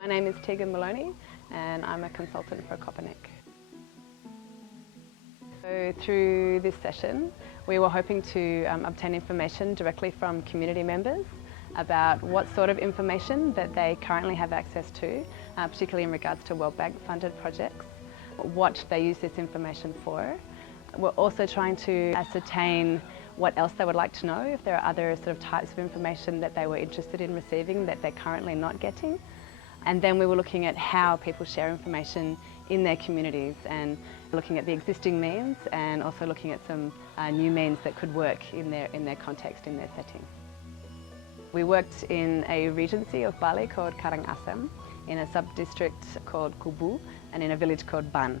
My name is Tegan Maloney and I'm a consultant for Kopernik. So through this session we were hoping to obtain information directly from community members about what sort of information that they currently have access to, particularly in regards to World Bank funded projects, what they use this information for. We're also trying to ascertain what else they would like to know, if there are other sort of types of information that they were interested in receiving that they're currently not getting. And then we were looking at how people share information in their communities and looking at the existing means and also looking at some new means that could work in their context, in their setting. We worked in a regency of Bali called Karangasem, in a sub-district called Kubu and in a village called Ban.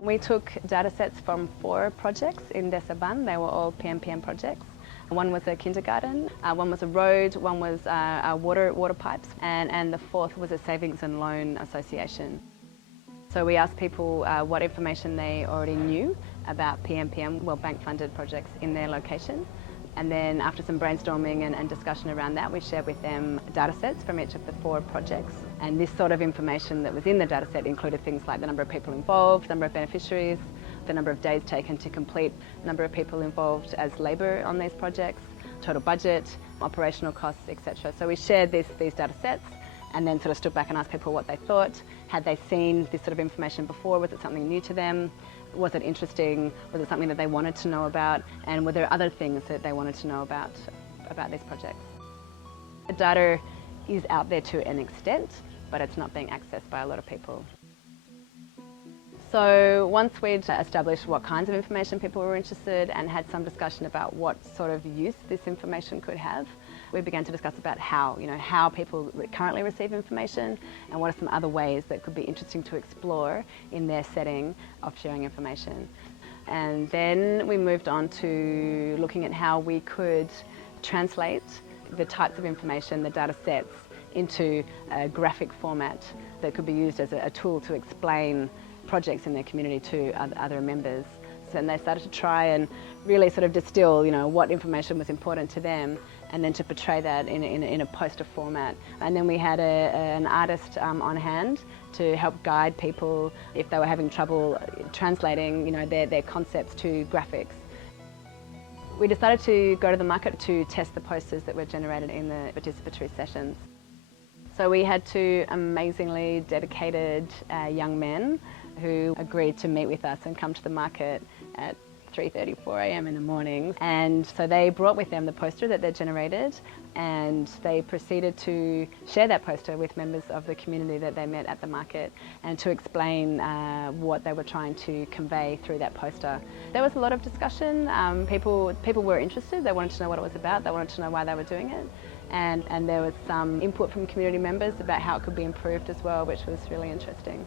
We took data sets from 4 projects in Desa Ban. They were all PMPM projects. One was a kindergarten, one was a road, one was water pipes, and the 4th was a savings and loan association. So we asked people what information they already knew about PMPM, World Bank funded projects in their location. And then after some brainstorming and discussion around that, we shared with them data sets from each of the 4 projects. And this sort of information that was in the data set included things like the number of people involved, number of beneficiaries, the number of days taken to complete, number of people involved as labour on these projects, total budget, operational costs, etc. So we shared these data sets and then sort of stood back and asked people what they thought. Had they seen this sort of information before? Was it something new to them? Was it interesting? Was it something that they wanted to know about? And were there other things that they wanted to know about these projects? The data is out there to an extent, but it's not being accessed by a lot of people. So once we'd established what kinds of information people were interested and had some discussion about what sort of use this information could have, we began to discuss about how people currently receive information and what are some other ways that could be interesting to explore in their setting of sharing information. And then we moved on to looking at how we could translate the types of information, the data sets, into a graphic format that could be used as a tool to explain projects in their community to other members. And they started to try and really sort of distill, what information was important to them, and then to portray that in a poster format. And then we had an artist on hand to help guide people if they were having trouble translating, their concepts to graphics. We decided to go to the market to test the posters that were generated in the participatory sessions. So we had 2 amazingly dedicated young men who agreed to meet with us and come to the market at 3:34 a.m. in the morning. And so they brought with them the poster that they'd generated, and they proceeded to share that poster with members of the community that they met at the market and to explain what they were trying to convey through that poster. There was a lot of discussion. People were interested. They wanted to know what it was about. They wanted to know why they were doing it. And there was some input from community members about how it could be improved as well, which was really interesting.